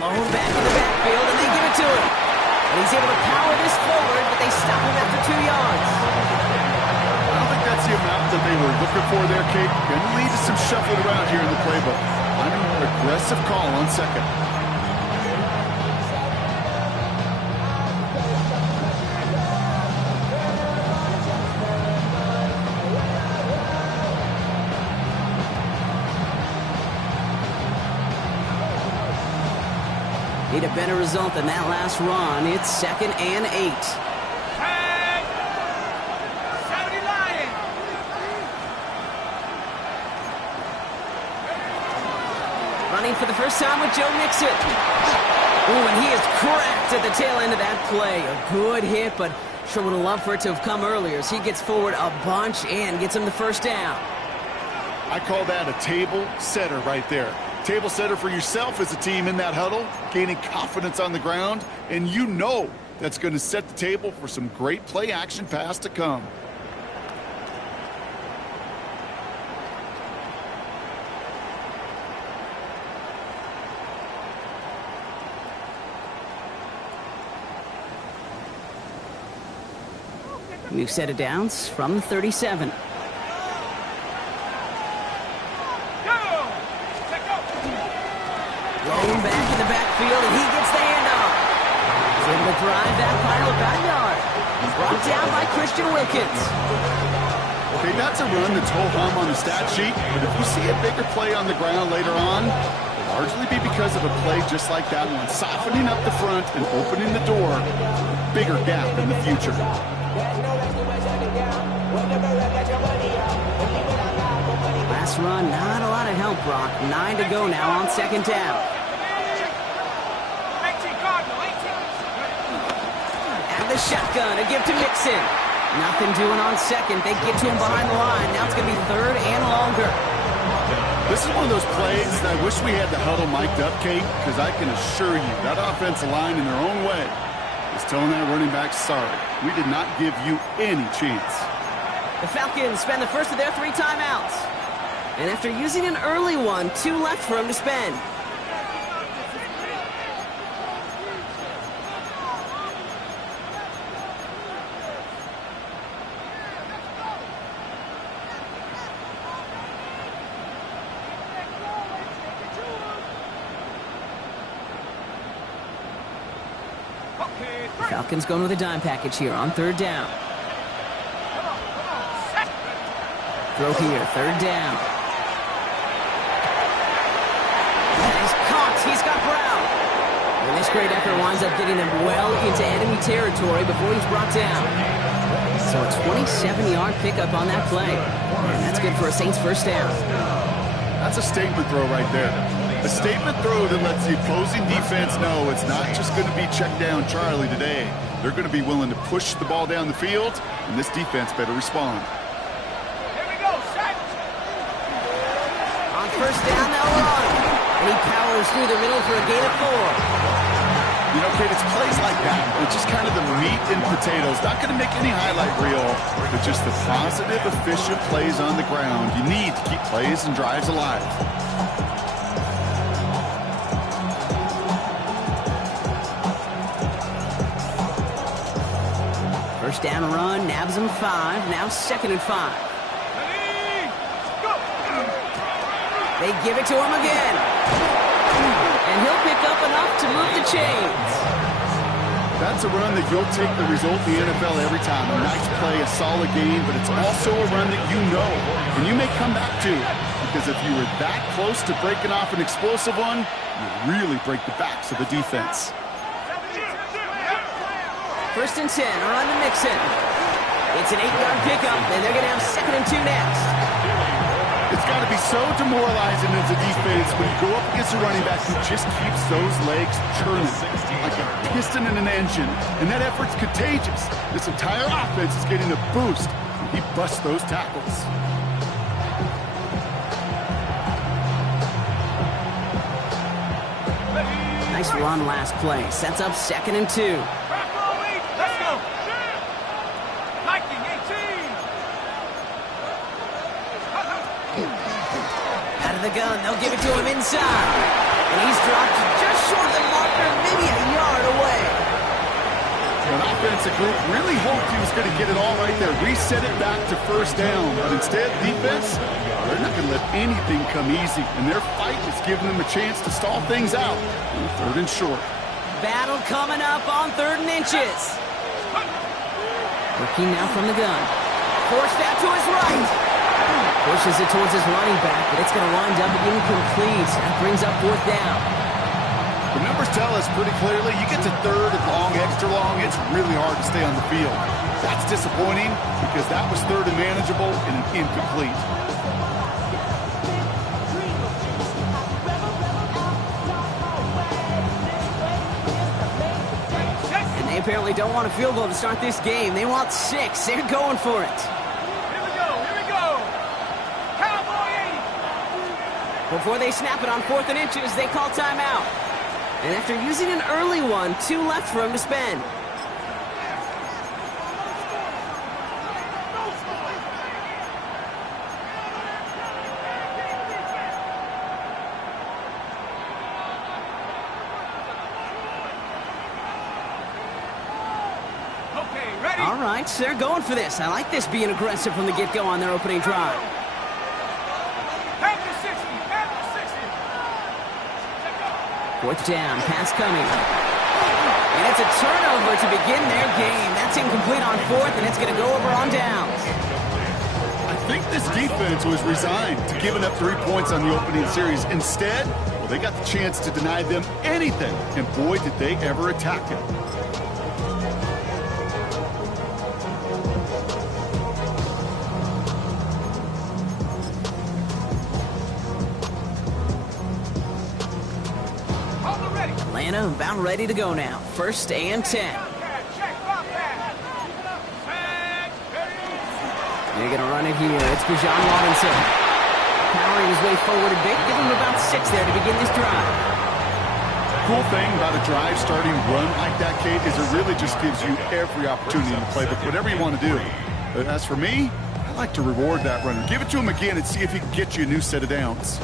Blown back in the backfield, and they give it to him. And he's able to power this forward, but they stop him after 2 yards. I don't think that's the amount that they were looking for there, Kate. Going to lead to some shuffling around here in the playbook. I'm an aggressive call on second. Need a better result than that last run. It's 2nd and 8. Running for the first time with Joe Mixon. Ooh, and he is cracked at the tail end of that play. A good hit, but sure would have loved for it to have come earlier as he gets forward a bunch and gets him the first down. I call that a table setter right there. Table setter for yourself as a team in that huddle, gaining confidence on the ground, and you know that's going to set the table for some great play action pass to come. New set of downs from the 37. Rolling back in the backfield, and he gets the handoff. He's able to drive that final about a yard. Brought down by Christian Wilkins. Okay, that's a run that's ho-hum on the stat sheet, but if you see a bigger play on the ground later on, it'll largely be because of a play just like that one, softening up the front and opening the door, bigger gap in the future. Last run, not a lot of help, Brock. 9 to go now on 2nd down. And the shotgun, a give to Mixon. Nothing doing on second. They get to him behind the line. Now it's going to be 3rd and longer. This is one of those plays that I wish we had the huddle mic'd up, Kate, because I can assure you that offensive line in their own way is telling that running back, sorry, we did not give you any chance. The Falcons spend the first of their 3 timeouts. And after using an early one, 2 left for him to spend. The Falcons going with a dime package here on 3rd down. Throw here, 3rd down. He's caught. He's got Brown. And this great effort winds up getting him well into enemy territory before he's brought down. So a 27-yard pickup on that play. And that's good for a Saints first down. That's a statement throw right there. A statement throw that lets the opposing defense know it's not just going to be check down Charlie today. They're going to be willing to push the ball down the field, and this defense better respond. First down, they'll run. And he powers through the middle for a gain of 4. You know, Kate, it's plays like that. It's just kind of the meat and potatoes. Not going to make any highlight reel, but just the positive, efficient plays on the ground. You need to keep plays and drives alive. First down run, nabs him 5. Now 2nd and 5. They give it to him again. And he'll pick up enough to move the chains. That's a run that you'll take the result in the NFL every time. A nice play, a solid game, but it's also a run that you know and you may come back to. Because if you were that close to breaking off an explosive one, you really break the backs of the defense. 1st and 10, a run to Mixon. It's an 8-yard pickup, and they're going to have 2nd and 2 next. It's got to be so demoralizing as a defense when you go up against a running back who just keeps those legs churning like a piston in an engine. And that effort's contagious. This entire offense is getting a boost. He busts those tackles. Nice run last play. Sets up 2nd and 2. Out of the gun, they'll give it to him inside. And he's dropped just short of the mark. offensive group really hoped he was going to get it all right there, reset it back to first down. But instead, defense, they're not going to let anything come easy. And their fight is giving them a chance to stall things out on 3rd and short. Battle coming up on 3rd and inches. Looking now from the gun. Forced out to his right. Pushes it towards his running back, but it's going to wind up incomplete. That brings up 4th down. The numbers tell us pretty clearly, you get to 3rd and long, extra long, it's really hard to stay on the field. That's disappointing because that was 3rd and manageable and an incomplete. And they apparently don't want a field goal to start this game. They want 6. They're going for it. Here we go. Cowboy 80. Before they snap it on 4th and inches, they call timeout. And after using an early one, 2 left for him to spend. Okay, ready? All right, so they're going for this. I like this being aggressive from the get-go on their opening drive. Panther 60. 4th down, pass coming. And it's a turnover to begin their game. That's incomplete on 4th, and it's going to go over on downs. I think this defense was resigned to giving up 3 points on the opening series. Instead, well, they got the chance to deny them anything, and boy, did they ever attack it. Atlanta about ready to go now. 1st and 10. They're going to run it here. It's Bijan Robinson. Powering his way forward a bit. Give him about 6 there to begin this drive. Cool thing about a drive starting run like that, Kate, is it really just gives you every opportunity to play with whatever you want to do. But as for me, I like to reward that runner. Give it to him again and see if he can get you a new set of downs.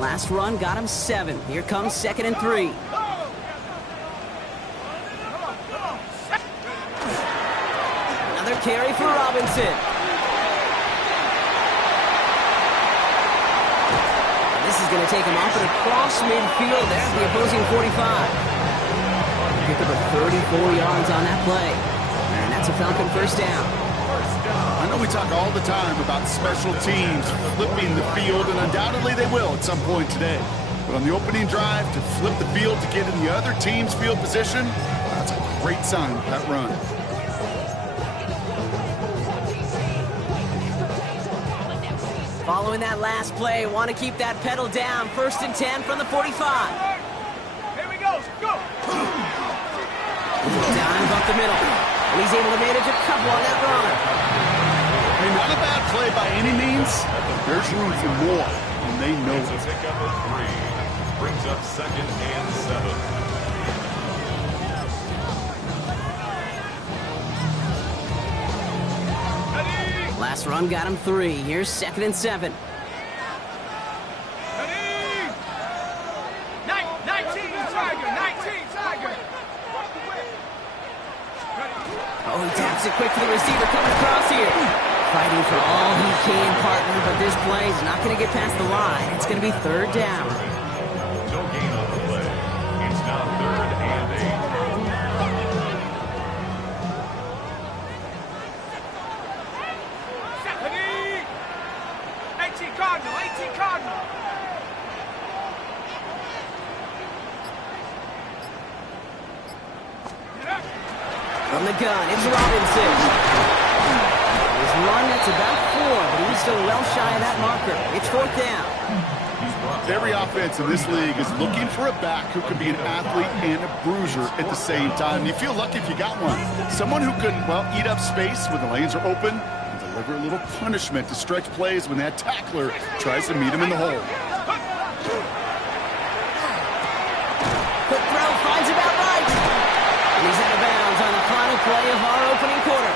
Last run got him 7. Here comes 2nd and 3. Another carry for Robinson. And this is going to take him off and across midfield there at the opposing 45. Pick up a 34 yards on that play. And that's a Falcon 1st down. I know we talk all the time about special teams flipping the field, and undoubtedly they will at some point today. But on the opening drive, to flip the field to get in the other team's field position, that's a great sign of that run. Following that last play, want to keep that pedal down. 1st and 10 from the 45. Here we go. Dive up the middle. And he's able to manage a couple on that run. Hey, not a bad play by any means, but there's room for more, and they know it. Pickup of 3 brings up 2nd and 7. Last run got him 3. Here's 2nd and 7. Ready? 19 Tiger. Oh, he taps it quick to the receiver coming across here. Fighting for all he can, partner, but this play is not going to get past the line. It's going to be 3rd down. No gain on the play. It's now 3rd and 8. 18 Cardinal. From the gun, it's Robinson. His run, that's about 4, but he's still well shy of that marker. It's 4th down. Every offense in this league is looking for a back who can be an athlete and a bruiser at the same time. You feel lucky if you got one. Someone who can, well, eat up space when the lanes are open and deliver a little punishment to stretch plays when that tackler tries to meet him in the hole. Quick throw, finds about right. And he's out of bounds on the final play of our opening quarter.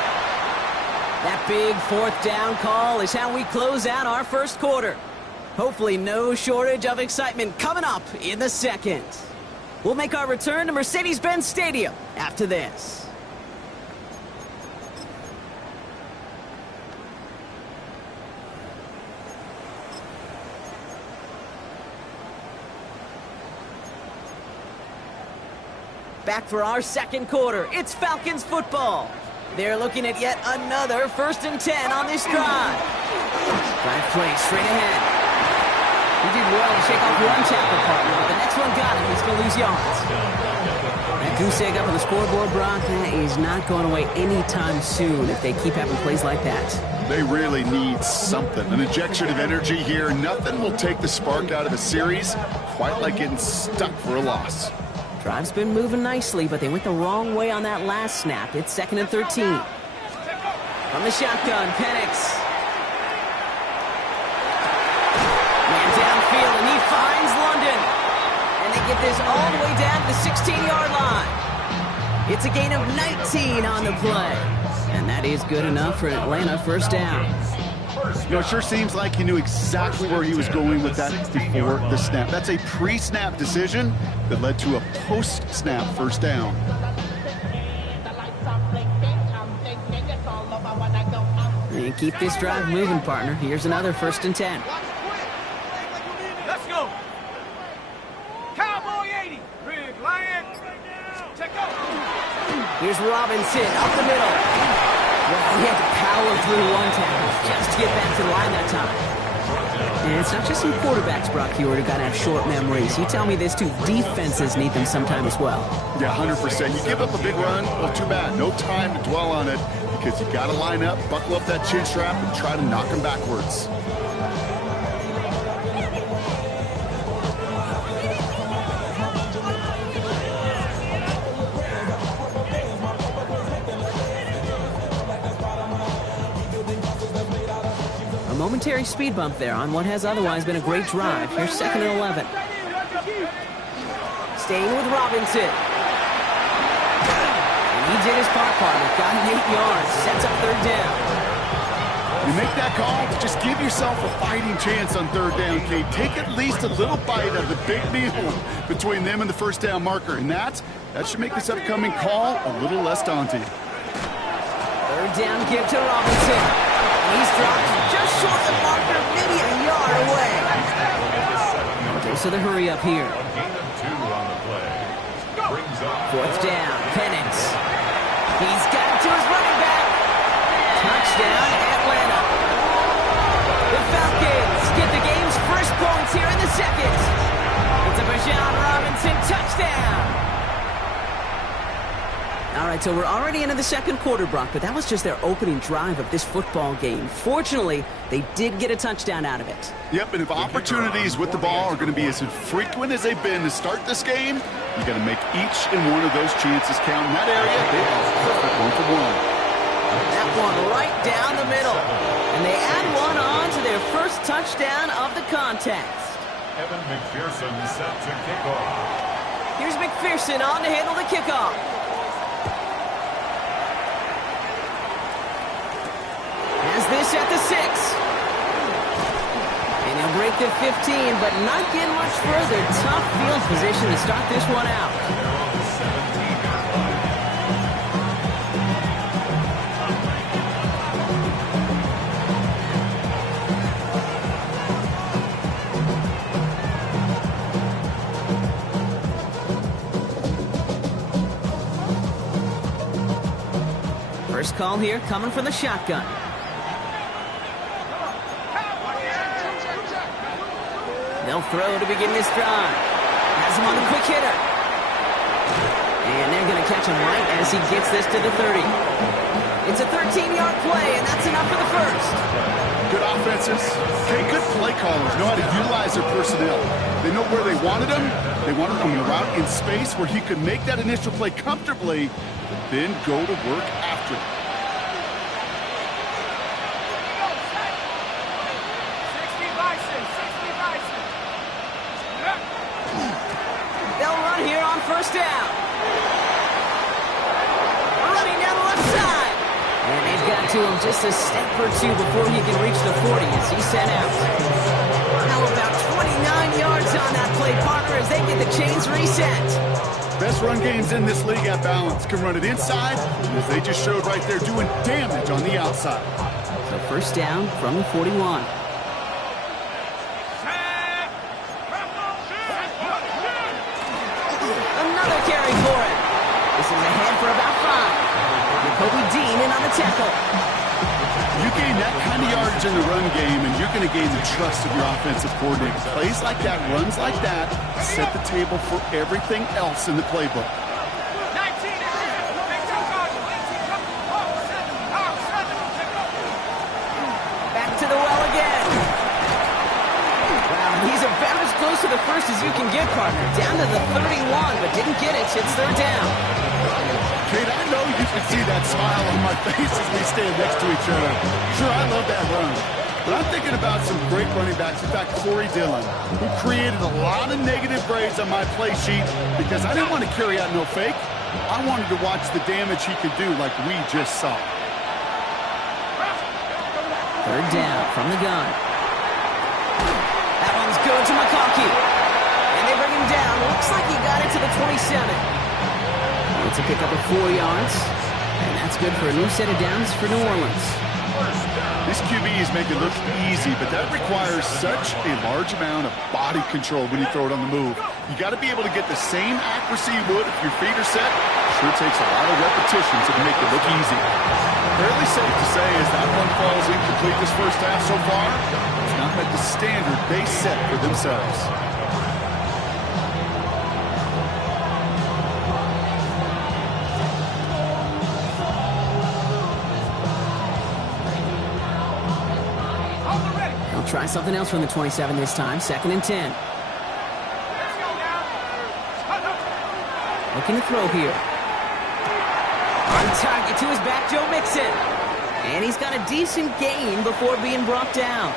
That big fourth down call is how we close out our first quarter. Hopefully no shortage of excitement coming up in the second. We'll make our return to Mercedes-Benz Stadium after this. Back for our second quarter. It's Falcons football. They're looking at yet another 1st and 10 on this drive. Drive play straight ahead. He did well to shake off one tackle partner, but the next one got him. He's going to lose yards. That goose egg up on the scoreboard, Brock, that is not going away anytime soon if they keep having plays like that. They really need something. An injection of energy here. Nothing will take the spark out of a series quite like getting stuck for a loss. Drive's been moving nicely, but they went the wrong way on that last snap. It's 2nd and 13. From the shotgun, Penix. Man downfield, and he finds London. And they get this all the way down to the 16-yard line. It's a gain of 19 on the play. And that is good enough for an Atlanta first down. You know, it sure seems like he knew exactly where he was going with that before the snap. That's a pre-snap decision that led to a post-snap first down. And keep this drive moving, partner. Here's another 1st and 10. Let's go. Cowboy 80. Big Lion. Check out. Here's Robinson up the middle. Well, he had to power through one tackle just to get back to the line that time. And it's not just some quarterbacks, Brock Hewitt, who got to have short memories. You tell me this too, defenses need them sometime as well. Yeah, 100%. You give up a big run, well, too bad. No time to dwell on it because you got to line up, buckle up that chin strap, and try to knock them backwards. A momentary speed bump there on what has otherwise been a great drive. Here's 2nd and 11. Staying with Robinson. And he did his part, partner. Got him 8 yards. Sets up 3rd down. You make that call, just give yourself a fighting chance on 3rd down, Kate. Take at least a little bite of the big meal between them and the first down marker. And that should make this upcoming call a little less daunting. 3rd down give to Robinson. He's dropped just short of the marker, maybe a yard away. Goes to the hurry up here. Gain of 2 on the play. Brings up 4th down, Penix. He's got it to his running back. Touchdown, Atlanta. The Falcons get the game's first points here in the second. It's a Bijan Robinson touchdown. All right, so we're already into the second quarter, Brock, but that was just their opening drive of this football game. Fortunately, they did get a touchdown out of it. Yep, and if opportunities with the ball are going to be as frequent as they've been to start this game, you got to make each and one of those chances count. In that area, they are perfect 1-for-1. That one right down the middle. And they add one on to their first touchdown of the contest. Evan McPherson set to kick off. Here's McPherson on to handle the kickoff. Has this at the 6. And he'll break the 15, but not get much further. Tough field position to start this one out. First call here coming from the shotgun. They'll throw to begin this drive. Has him on the quick hitter. And they're going to catch him right as he gets this to the 30. It's a 13-yard play, and that's enough for the first. Good offenses. Okay, good play callers know how to utilize their personnel. They know where they wanted him. They wanted him around in space where he could make that initial play comfortably, but then go to work after it. First down. Running down the left side. And they've got to him just a step or two before he can reach the 40 as he's sent out. How about 29 yards on that play, partner, as they get the chains reset. Best run games in this league at balance. Can run it inside, as they just showed right there, doing damage on the outside. So first down from the 41. Another carry for it. This is ahead for about 5. Kobe Dean in on the tackle. You gain that kind of yardage in the run game, and you're going to gain the trust of your offensive coordinator. Plays like that, runs like that, set the table for everything else in the playbook. Back to the well again. Wow, he's about as close to the first as you can get, partner. Down to the 31, but didn't get it. It's third down. Kate, I know you can see that smile on my face as we stand next to each other. Sure, I love that run. But I'm thinking about some great running backs. In fact, Corey Dillon, who created a lot of negative grades on my play sheet because I didn't want to carry out no fake. I wanted to watch the damage he could do like we just saw. Third down from the gun. That one's good to McConkey. And they bring him down. Looks like he got it to the 27. It's a pickup of 4 yards, and that's good for a new set of downs for New Orleans. This QBs make it look easy, but that requires such a large amount of body control when you throw it on the move. You got to be able to get the same accuracy you would if your feet are set. Sure takes a lot of repetitions to make it look easy. Fairly safe to say as that one falls incomplete this first half so far, it's not met the standard they set for themselves. Try something else from the 27 this time. 2nd and 10. Looking to throw here. On target to his back, Joe Mixon. And he's got a decent gain before being brought down.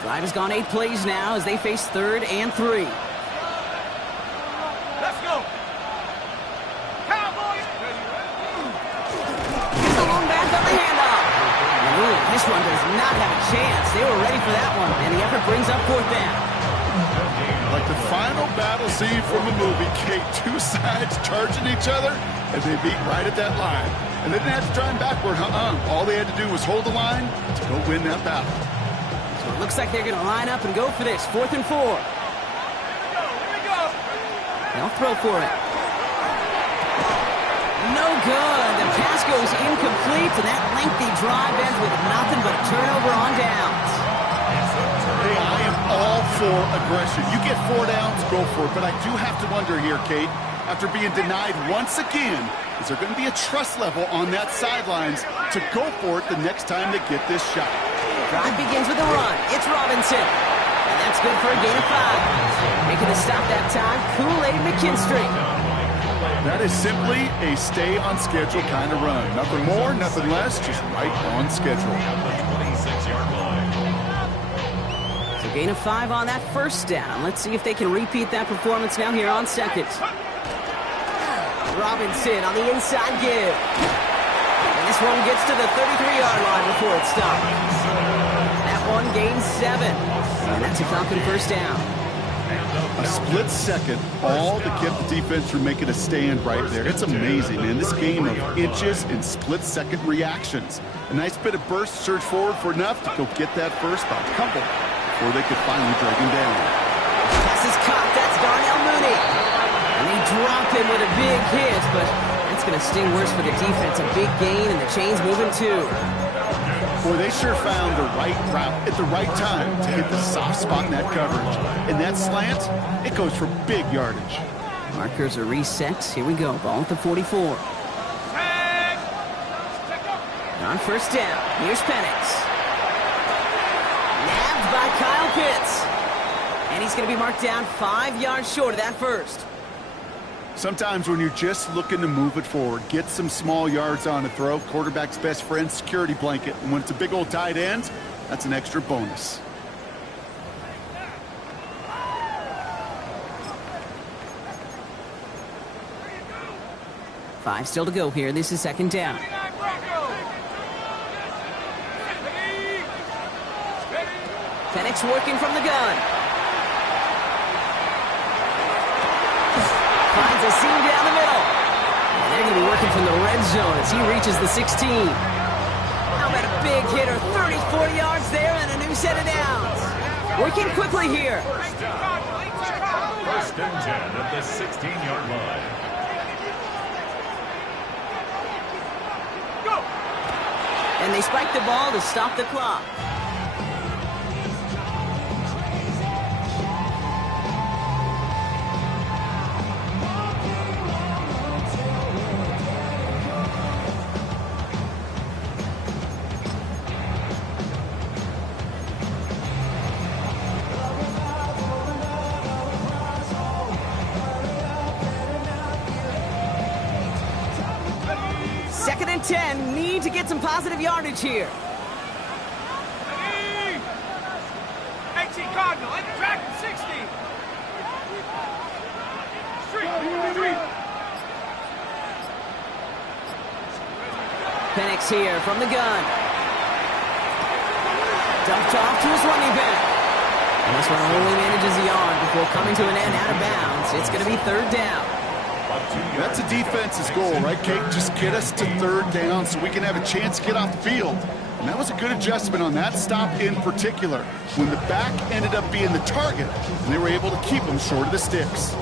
Drive has gone 8 plays now as they face 3rd and 3. Let's go. This one does not have a chance. They were ready for that one, and the effort brings up 4th down. Like the final battle scene from a movie, Kate, 2 sides charging each other, and they beat right at that line. And they didn't have to drive backward, All they had to do was hold the line to go win that battle. So it looks like they're going to line up and go for this. 4th and 4. Here we go. They'll throw for it. No good. The pass goes incomplete, and that lengthy drive ends with nothing but a turnover on downs. Hey, I am all for aggression. You get 4 downs, go for it. But I do have to wonder here, Kate, after being denied once again, is there going to be a trust level on that sidelines to go for it the next time they get this shot? Drive begins with a run. It's Robinson. And that's good for a gain of 5. Making the stop that time, Kool-Aid McKinstry. That is simply a stay-on-schedule kind of run. Nothing more, nothing less, just right on schedule. So gain of 5 on that first down. Let's see if they can repeat that performance now here on 2nd. Robinson on the inside give. And this one gets to the 33-yard line before it stops. That one gains 7. And that's a Falcon first down. A split second, all to get the defense from making a stand right there. It's amazing, man. This game of inches and split-second reactions. A nice bit of burst, surge forward for enough to go get that first by couple before they could finally drag him down. Pass is caught. That's Darnell Mooney. And they drop him with a big hit, but that's going to sting worse for the defense. A big gain, and the chain's moving too. Boy, they sure found the right route at the right time to hit the soft spot in that coverage. And that slant, it goes for big yardage. Markers are reset. Here we go. Ball at the 44. On first down, here's Penix. Nabbed by Kyle Pitts. And he's going to be marked down 5 yards short of that first. Sometimes when you're just looking to move it forward, get some small yards on a throw, quarterback's best friend, security blanket. And when it's a big old tight end, that's an extra bonus. 5 still to go here. This is second down. Penix working from the gun. Finds a seam down the middle. And they're going to be working from the red zone as he reaches the 16. How about a big hitter? 30, 40 yards there and a new set of downs. Working quickly here. First and 10 at the 16-yard line. And they spike the ball to stop the clock. Second and 10, need to get some positive yardage here. 18 Cardinal, and Dragon 60. Street. Penix here from the gun. Dumped off to his running back. And this one only manages a yard before coming to an end out of bounds. It's going to be third down. That's a defense's goal, right, Kate? Just get us to third down so we can have a chance to get off the field. And that was a good adjustment on that stop in particular, when the back ended up being the target, and they were able to keep him short of the sticks.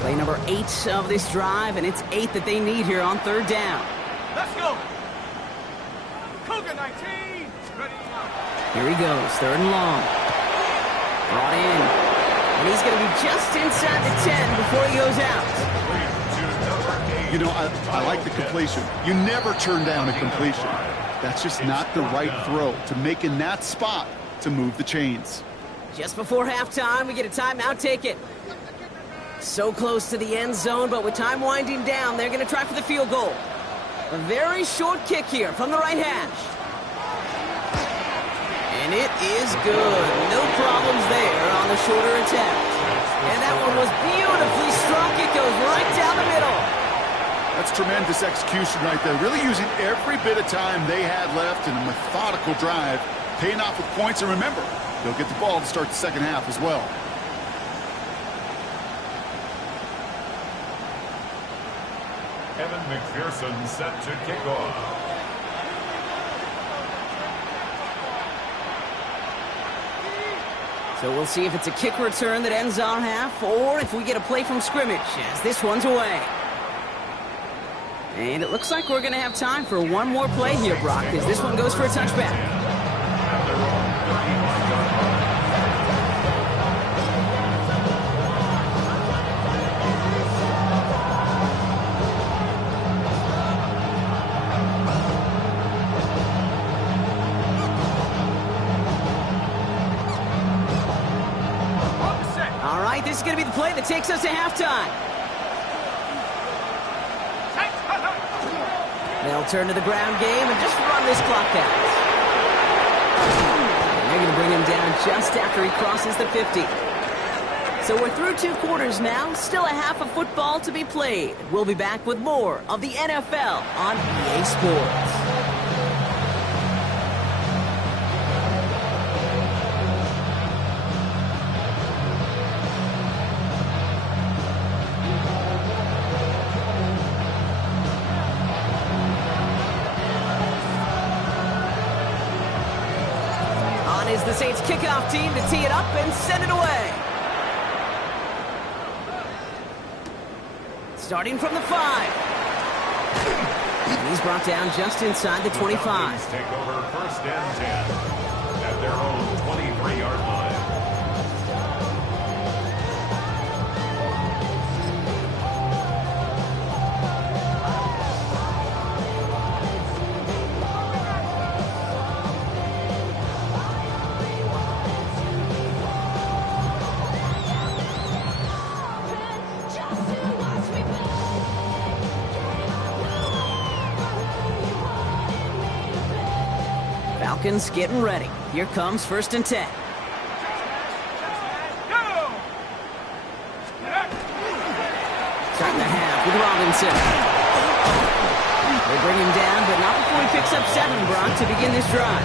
Play number 8 of this drive, and it's 8 that they need here on third down. Let's go. Cougar 19. Ready. Here he goes, third and long. Brought in. And he's going to be just inside the 10 before he goes out. You know, I like the completion. You never turn down a completion. That's just not the right throw to make in that spot to move the chains. Just before halftime, we get a timeout taken. So close to the end zone, but with time winding down, they're going to try for the field goal. A very short kick here from the right hash. And it is good. No problems there on the shorter attempt. And that one was beautifully struck. It goes right down the middle. That's tremendous execution right there. Really using every bit of time they had left in a methodical drive, paying off with points. And remember, they'll get the ball to start the second half as well. Evan McPherson set to kick off. So we'll see if it's a kick return that ends our half, or if we get a play from scrimmage, as this one's away. And it looks like we're going to have time for one more play here, Brock, as this one goes for a touchback. This is going to be the play that takes us to halftime. They'll turn to the ground game and just run this clock out. And they're going to bring him down just after he crosses the 50. So we're through 2 quarters now. Still a half of football to be played. We'll be back with more of the NFL on EA Sports. Is the Saints kickoff team to tee it up and send it away. Starting from the 5. And he's brought down just inside the 25. Falcons take over first and 10 at their own 23-yard line. Falcons getting ready. Here comes first and 10. Robinson. They bring him down, but not before he picks up 7, Brock, to begin this drive.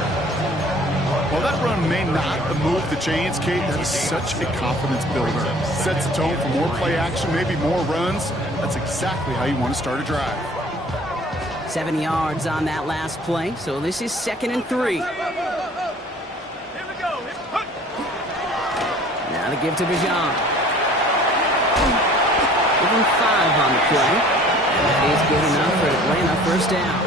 Well, that run may not move the chains, Kate. That is such a confidence builder. Sets the tone for more play action, maybe more runs. That's exactly how you want to start a drive. 7 yards on that last play, so this is 2nd and 3. Here we go. Now to give to Bijan. Give him 5 on the play. And that is good enough for Atlanta, first down.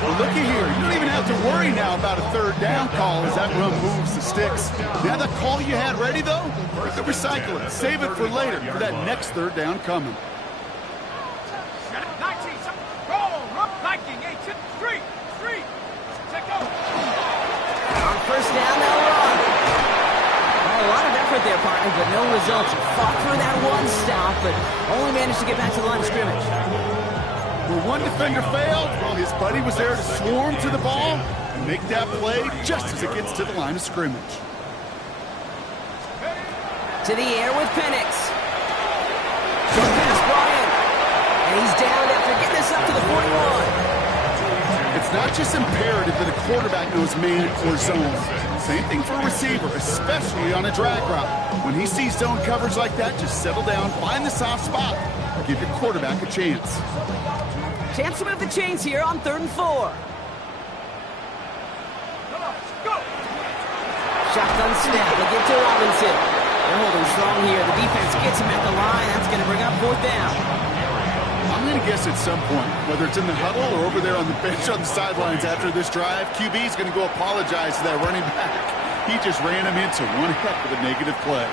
Well, looky here. You don't even have to worry now about a 3rd down call as that run moves the sticks. Now that call you had ready, though, you can recycle it. Save it for later for that next 3rd down coming. 19, go, Viking, 8, 3, take go. On first down, they'll run. Well, a lot of effort there, partner, but no results. Fought through that one stop, but only managed to get back to the line of scrimmage. Where one defender failed, well, his buddy was there to swarm to the ball and make that play just as it gets to the line of scrimmage. To the air with Penix. Short pass, Bryant. And he's down after getting this up to the 41. It's not just imperative that a quarterback knows man or zone. Same thing for a receiver, especially on a drag route. When he sees zone coverage like that, just settle down, find the soft spot, and give your quarterback a chance. Chance to move the chains here on 3rd and 4. Go. Shotgun snap. They give to Robinson. They're holding strong here. The defense gets him at the line. That's going to bring up 4th down. I'm going to guess at some point, whether it's in the huddle or over there on the bench on the sidelines after this drive, QB is going to go apologize to that running back. He just ran him into one heck of a negative play.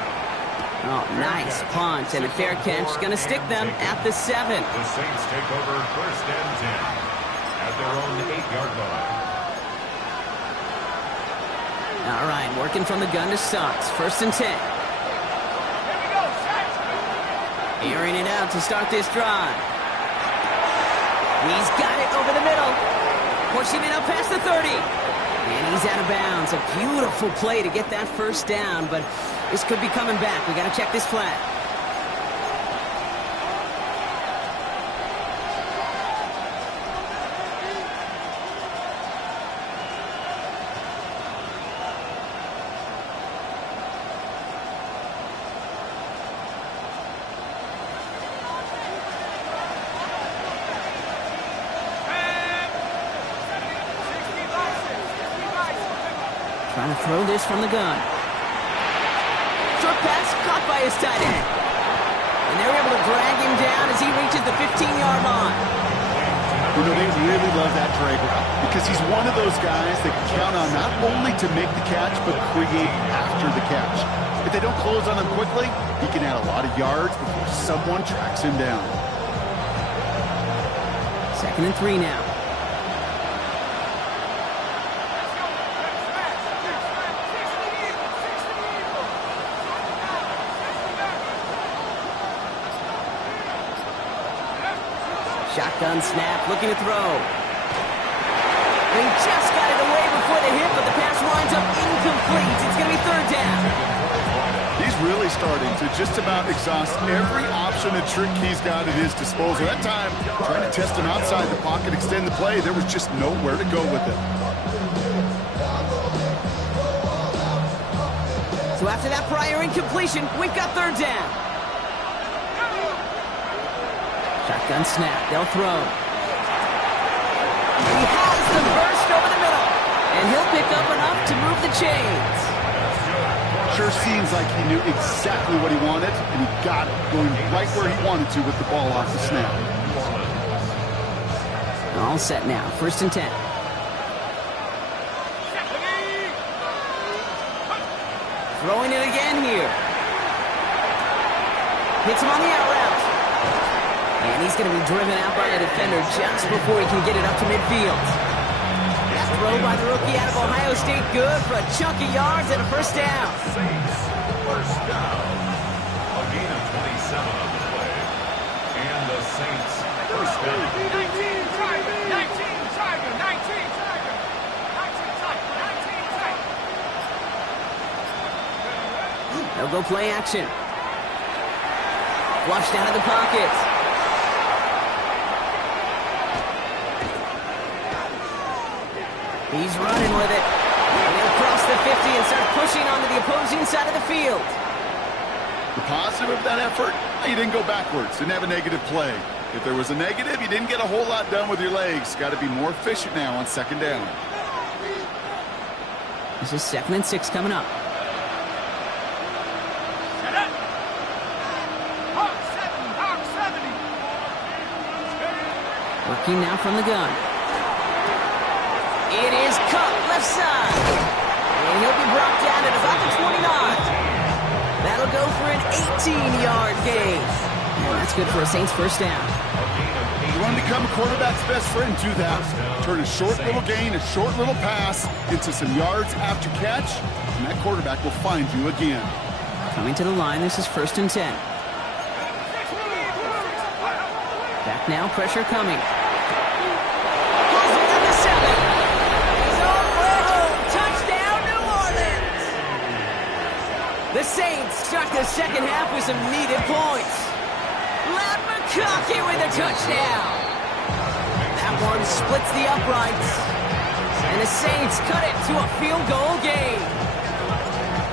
Oh, nice punt and a fair catch. Going to stick them at the 7. The Saints take over 1st and 10 at their own 8-yard line. All right, working from the gun to Suggs. 1st and 10. Here we go, set. Airing it out to start this drive. He's got it over the middle. Pushing it up past the 30. And he's out of bounds. A beautiful play to get that 1st down, but this could be coming back. We got to check this flag. Trying to throw this from the gun. Short pass caught by his tight end. And they're able to drag him down as he reaches the 15-yard line. You know, they really love that drag route because he's one of those guys that can count on not only to make the catch, but create after the catch. If they don't close on him quickly, he can add a lot of yards before someone tracks him down. 2nd and 3 now. Shotgun snap, looking to throw. He just got it away before the hit, but the pass winds up incomplete. It's going to be 3rd down. He's really starting to just about exhaust every option and trick he's got at his disposal. That time, trying to test him outside the pocket, extend the play, there was just nowhere to go with it. So after that prior incompletion, we've got 3rd down. Shotgun snap, they'll throw. He has the burst over the middle, and he'll pick up enough to move the chains. Sure seems like he knew exactly what he wanted, and he got it, going right where he wanted to with the ball off the snap. All set now, 1st and 10. Throwing it again here. Hits him on the out route. And he's going to be driven out by a defender just before he can get it up to midfield. That throw by the rookie out of Ohio State, good for a chunk of yards and a 1st down. Saints, 1st down. A gain of 27 on the play. And the Saints, 1st down. 19 Tiger, 19 Tiger, 19 Tiger. 19 Tiger, 19 Tiger. They'll go play action. Flushed out of the pocket. He's running with it. And he'll cross the 50 and start pushing onto the opposing side of the field. The positive of that effort, you didn't go backwards, didn't have a negative play. If there was a negative, you didn't get a whole lot done with your legs. Got to be more efficient now on second down. This is 2nd and 6 coming up. Set it. Hawk 70. Working now from the gun. It is cut left side. And he'll be brought down at about the 29. That'll go for an 18-yard gain. And that's good for a Saints first down. You want to become a quarterback's best friend, do that. Turn a short little gain, a short little pass into some yards after catch, and that quarterback will find you again. Coming to the line, this is 1st and 10. Back now, pressure coming. Pulls it at the 7. He's all the way home. Touchdown, New Orleans. The Saints start the second half with some needed points. Matt McConkey with a touchdown. That one splits the uprights. And the Saints cut it to a field goal game.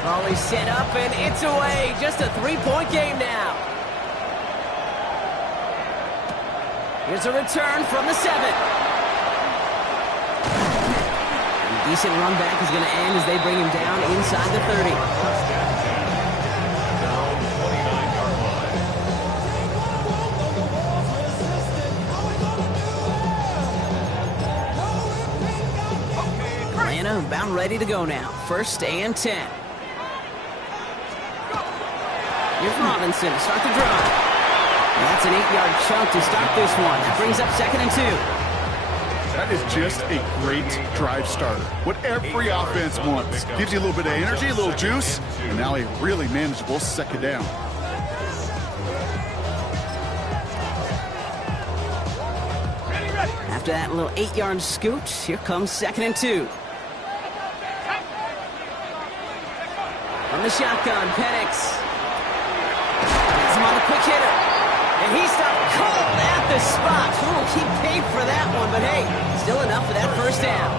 Volley set up and it's away. Just a 3-point game now. Here's a return from the 7. A decent run back is going to end as they bring him down inside the 30. About ready to go now. 1st and 10. Here's Robinson to start the drive. And that's an 8-yard chunk to start this one. That brings up 2nd and 2. That is just a great drive starter. What every offense wants. Gives you a little bit of energy, a little juice, and now a really manageable second down. After that little 8-yard scoot, here comes 2nd and 2. From the shotgun, Penix. Has him on the quick hitter. And he stopped cold at the spot. Ooh, he paid for that one, but hey, still enough for that first down.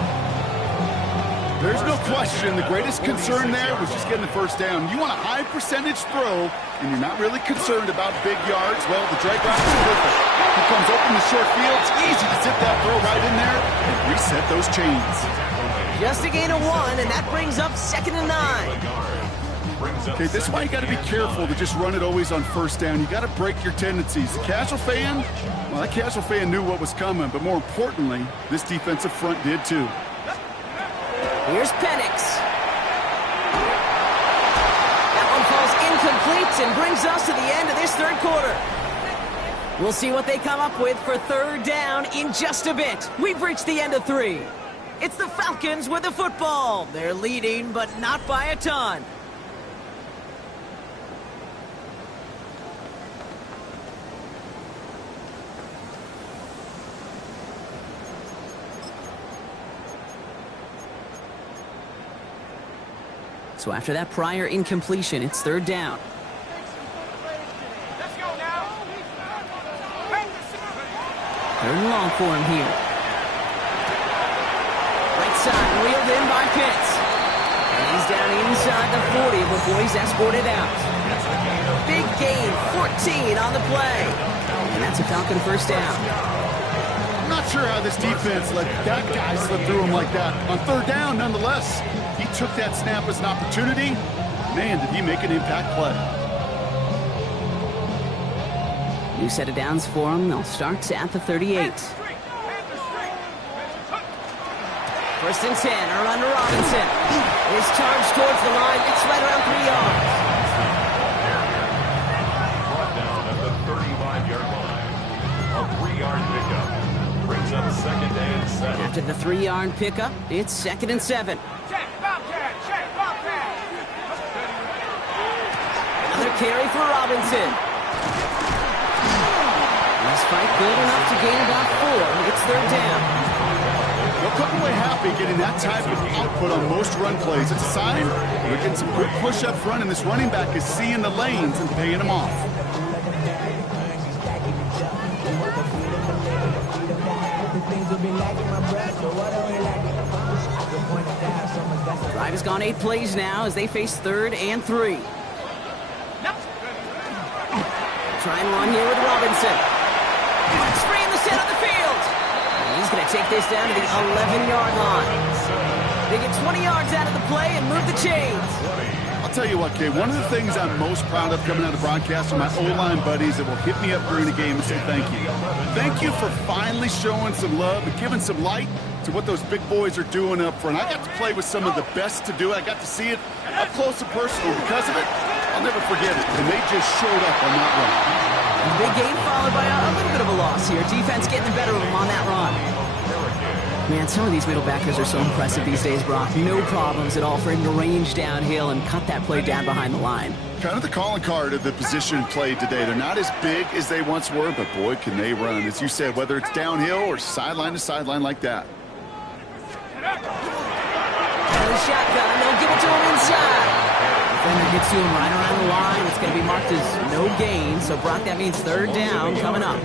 There's no question the greatest concern there was just getting the first down. You want a high percentage throw, and you're not really concerned about big yards. Well, the drag route is perfect. He comes open the short field. It's easy to zip that throw right in there and reset those chains. Just a gain of 1, and that brings up 2nd and 9. Okay, this is why you got to be careful to just run it always on first down. You got to break your tendencies. The casual fan, well, that casual fan knew what was coming, but more importantly, this defensive front did too. Here's Penix. That one falls incomplete and brings us to the end of this 3rd quarter. We'll see what they come up with for 3rd down in just a bit. We've reached the end of 3. It's the Falcons with the football. They're leading, but not by a ton. So after that prior incompletion, it's 3rd down. Let's go now. 3rd and long for him here. Right side, wheeled in by Pitts. And he's down inside the 40 before he's escorted out. Big gain, 14 on the play. And that's a Falcon first down. I'm not sure how this defense let that guy slip through him like that. On 3rd down, nonetheless, he took that snap as an opportunity. Man, did he make an impact play. New set of downs for him. They'll start at the 38. 1st and 10, a run to Robinson. His charge towards the line. It's right around 3 yards. Brought down at the 35-yard line. A 3-yard pickup brings up 2nd and 7. After the 3-yard pickup, it's 2nd and 7. Check, Bobcat. Another carry for Robinson. This fight good enough to gain about 4. It's 3rd down. They'll come away happy getting that type of output on most run plays. It's a sign they're getting some good push up front, and this running back is seeing the lanes and paying them off. has gone 8 plays now as they face 3rd and 3. Try and run here with Robinson. Spree in the center of the field. And he's going to take this down to the 11-yard line. They get 20 yards out of the play and move the chains. I'll tell you what, Kay, one of the things I'm most proud of coming out of broadcast are my O-line buddies that will hit me up during the game and say thank you. Thank you for finally showing some love and giving some light to what those big boys are doing up front. I got to play with some of the best to do it. I got to see it up close and personal. Because of it, I'll never forget it. And they just showed up on that run. Big game followed by a little bit of a loss here. Defense getting the better of them on that run. Man, some of these middle backers are so impressive these days, Brock. No problems at all for him to range downhill and cut that play down behind the line. Kind of the calling card of the position played today. They're not as big as they once were, but boy, can they run. As you said, whether it's downhill or sideline to sideline like that. And the shotgun, they'll give it to him inside. Defender gets to him right around the line. It's going to be marked as no gain. So, Brock, that means 3rd down coming up.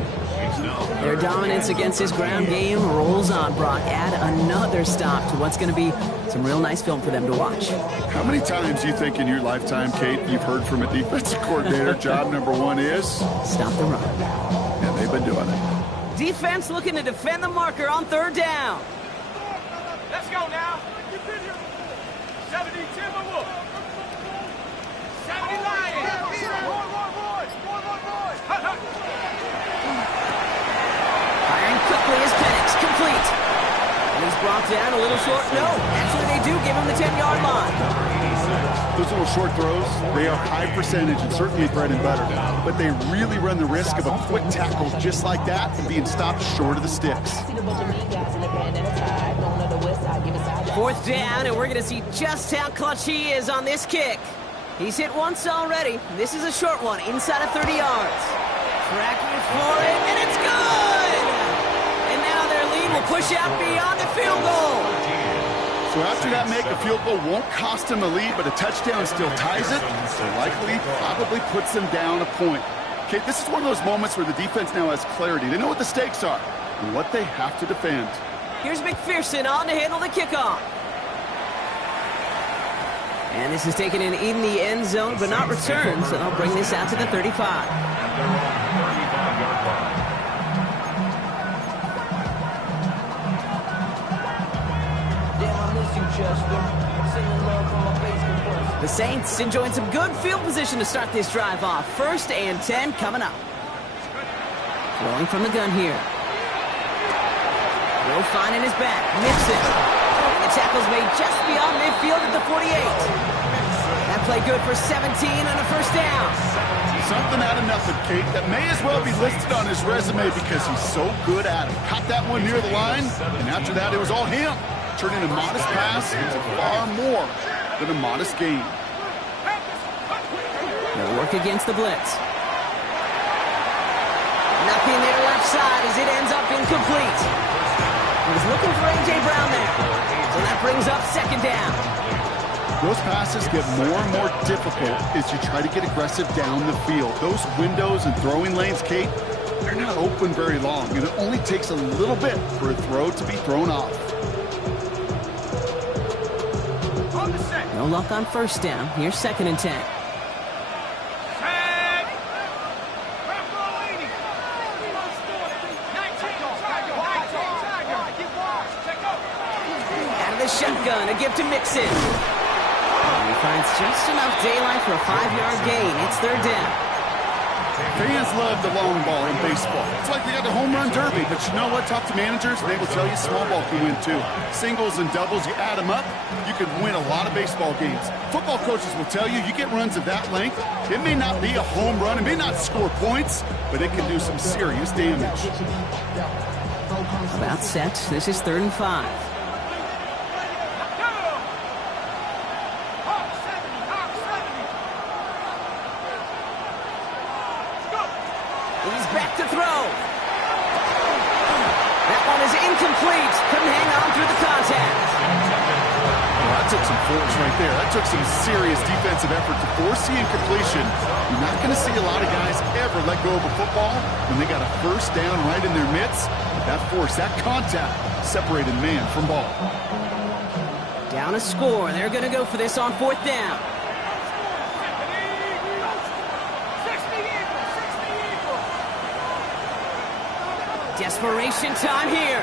Their dominance against his ground game rolls on, Brock. Add another stop to what's going to be some real nice film for them to watch. How many times do you think in your lifetime, Kate, you've heard from a defensive coordinator, job number 1 is? Stop the run. And they've been doing it. Defense looking to defend the marker on 3rd down. Let's go now. 70 Timberwolves. 70 Lions. Firing quickly is Penix, complete. And he's brought down a little short. No, actually they do give him the 10-yard line. Those little short throws, they are high percentage and certainly bread and butter. But they really run the risk of a quick tackle just like that and being stopped short of the sticks. 4th down, and we're going to see just how clutch he is on this kick. He's hit once already. This is a short one, inside of 30 yards. Tracking for it, and it's good! And now their lead will push out beyond the field goal. So after that make, a field goal won't cost them a lead, but a touchdown still ties it. So likely, probably puts them down a point. Okay, this is one of those moments where the defense now has clarity. They know what the stakes are and what they have to defend. Here's McPherson on to handle the kickoff. And this is taken in the end zone, but not returned, so they'll bring this out to the 35. The Saints enjoying some good field position to start this drive off. 1st and 10 coming up. Rolling from the gun here. Will Fine in his back. Mixon. And the tackle's made just beyond midfield at the 48. That play good for 17 on a 1st down. Something out of nothing, Kate, that may as well be listed on his resume because he's so good at it. Caught that one near the line, and after that, it was all him. Turning a modest pass into far more than a modest gain. They'll work against the blitz. Nothing there left side as it ends up incomplete. He was looking for A.J. Brown there. So that brings up 2nd down. Those passes get more and more difficult as you try to get aggressive down the field. Those windows and throwing lanes, Kate, they're not open very long, and it only takes a little bit for a throw to be thrown off. No luck on 1st down. Here's 2nd and 10. Out of the shotgun, a give to Mixon. And he finds just enough daylight for a 5-yard gain. It's 3rd down. Fans love the long ball in baseball. It's like they got the home run derby, but you know what? Talk to managers, and they will tell you small ball can win too. Singles and doubles, you add them up, you can win a lot of baseball games. Football coaches will tell you, you get runs of that length, it may not be a home run, it may not score points, but it can do some serious damage. About set. This is 3rd and 5. He's back to throw. That one is incomplete. Couldn't hang on through the contact. Well, that took some force right there. That took some serious defensive effort to force the incompletion. You're not going to see a lot of guys ever let go of a football when they got a 1st down right in their midst. But that force, that contact, separated man from ball. Down a score. They're going to go for this on 4th down. Desperation time here.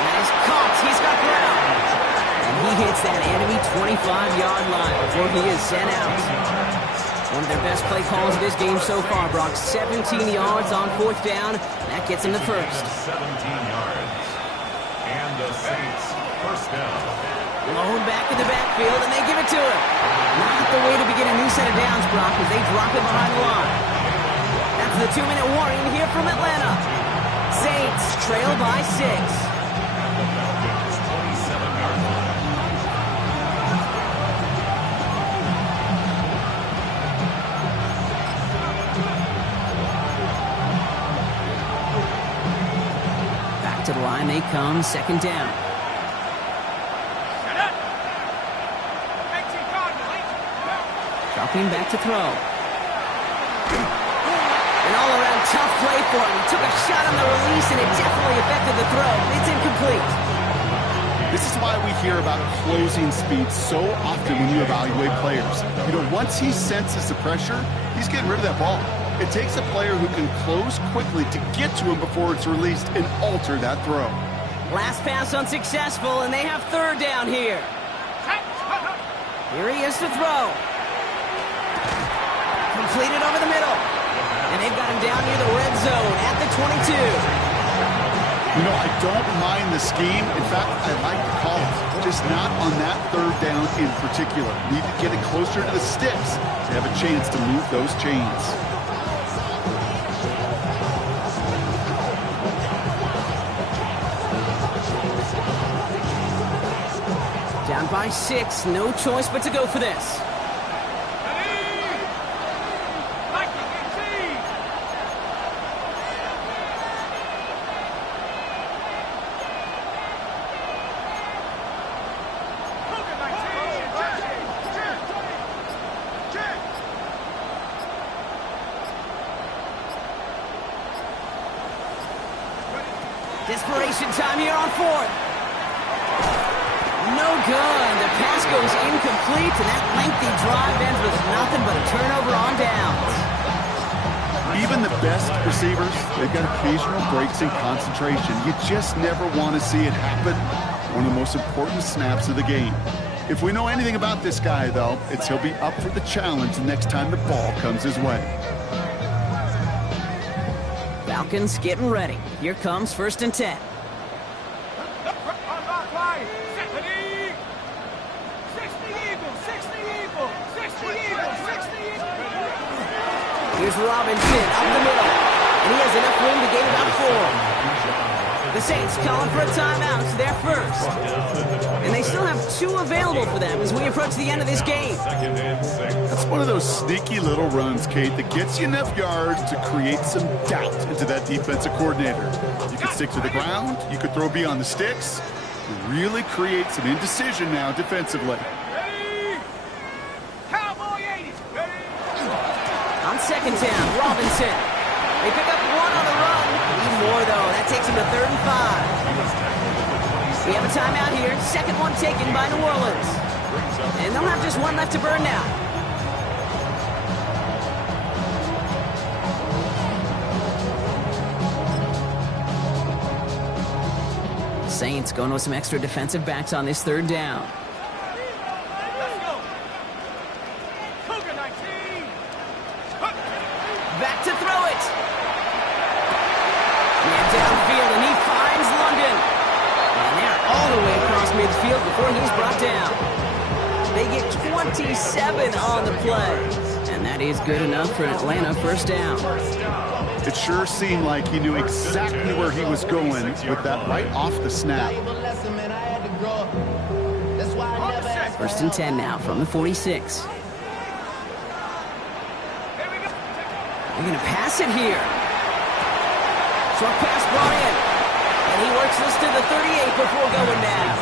That is caught. He's got ground. And he hits that enemy 25-yard line before he is sent out. One of their best play calls of this game so far, Brock. 17 yards on 4th down. That gets him the first. 17 yards. And the Saints first down. Blown back in the backfield, and they give it to him. Not the way to begin a new set of downs, Brock, as they drop it behind the line. After the 2-minute warning here from Atlanta. Saints trail by 6. Falcons 27-yard line. Back to the line they come, 2nd down. Dropping back to throw. An all-around tough play for him. He took a shot on the release, and it definitely affected the throw. It's incomplete. This is why we hear about closing speed so often when you evaluate players. You know, once he senses the pressure, he's getting rid of that ball. It takes a player who can close quickly to get to him before it's released and alter that throw. Last pass unsuccessful, and they have 3rd down here. Here he is to throw. Completed over the middle. And they've got him down near the red zone at the 22. You know, I don't mind the scheme. In fact, I like the call. Just not on that 3rd down in particular. Need to get it closer to the sticks to have a chance to move those chains. Down by 6. No choice but to go for this. Desperation time here on 4th. No good. The pass goes incomplete, and that lengthy drive ends with nothing but a turnover on downs. Even the best receivers, they've got occasional breaks in concentration. You just never want to see it happen. One of the most important snaps of the game. If we know anything about this guy, though, it's he'll be up for the challenge the next time the ball comes his way. Falcons getting ready. Here comes 1st and 10. Here's Robinson up the middle. And he has enough room to gain about 4. The Saints calling for a timeout, so they're first. And they still have 2 available for them as we approach the end of this game. That's one of those sneaky little runs, Kate, that gets you enough yards to create some doubt into that defensive coordinator. You could stick to the ground, you could throw beyond the sticks, really create some indecision now defensively. On 2nd down, Robinson. They pick up 1 on the run. Need more, though. That takes him to 3rd and 5. We have a timeout here. 2nd one taken by New Orleans. And they'll have just 1 left to burn now. Saints going with some extra defensive backs on this 3rd down. Back to throw it. And downfield, and he finds London. And they're all the way across midfield before he's brought down. They get 27 on the play. And that is good enough for an Atlanta 1st down. It sure seemed like he knew exactly where he was going with that right off the snap. 1st and 10 now from the 46. They're going to pass it here. Short pass brought in. And he works this to the 38 before going down.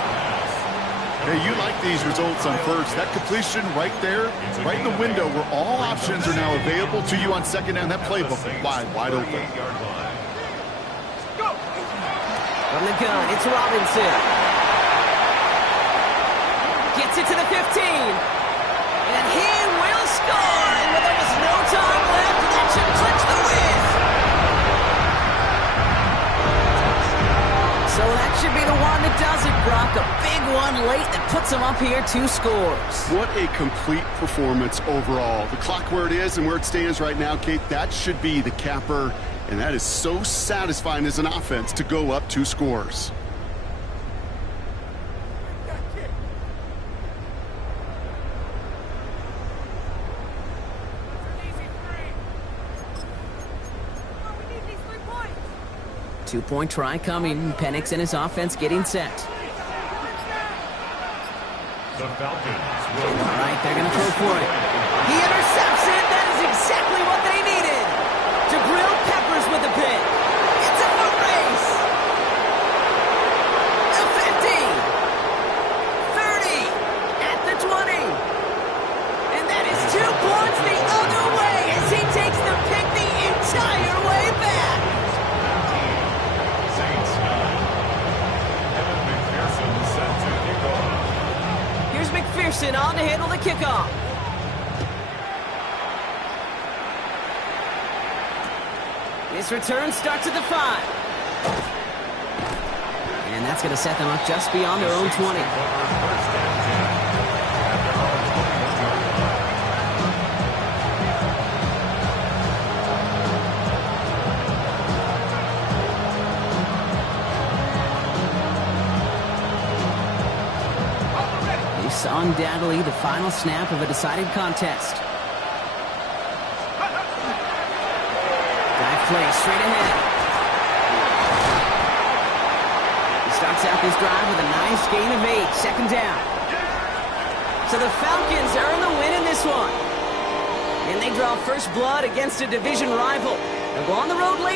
Hey, you like these results on 1st. That completion right there, right in the window where all options are now available to you on 2nd down. That playbook wide open. From the gun, it's Robinson. And he will score! And with almost no time left, that should clinch the win! So that should be the one that does it, Brock. A big one late that puts them up here 2 scores. What a complete performance overall. The clock where it is and where it stands right now, Kate, that should be the capper. And that is so satisfying as an offense to go up 2 scores. Two-point try coming. Penix and his offense getting set. The Falcons will... All right, they're going to throw for it. He intercepts it. That is exactly what they needed. Jabril Peppers with the pick. It's a foot race. The 50. 30. At the 20. And that is 2 points the other way as he takes the pick the entire way back. Here's McPherson on to handle the kickoff. This return starts at the 5. And that's going to set them up just beyond their own 20. Undoubtedly the final snap of a decided contest. Dive play straight ahead. He starts out this drive with a nice gain of 8, second down. So the Falcons earn the win in this one. And they draw first blood against a division rival. They'll go on the road later.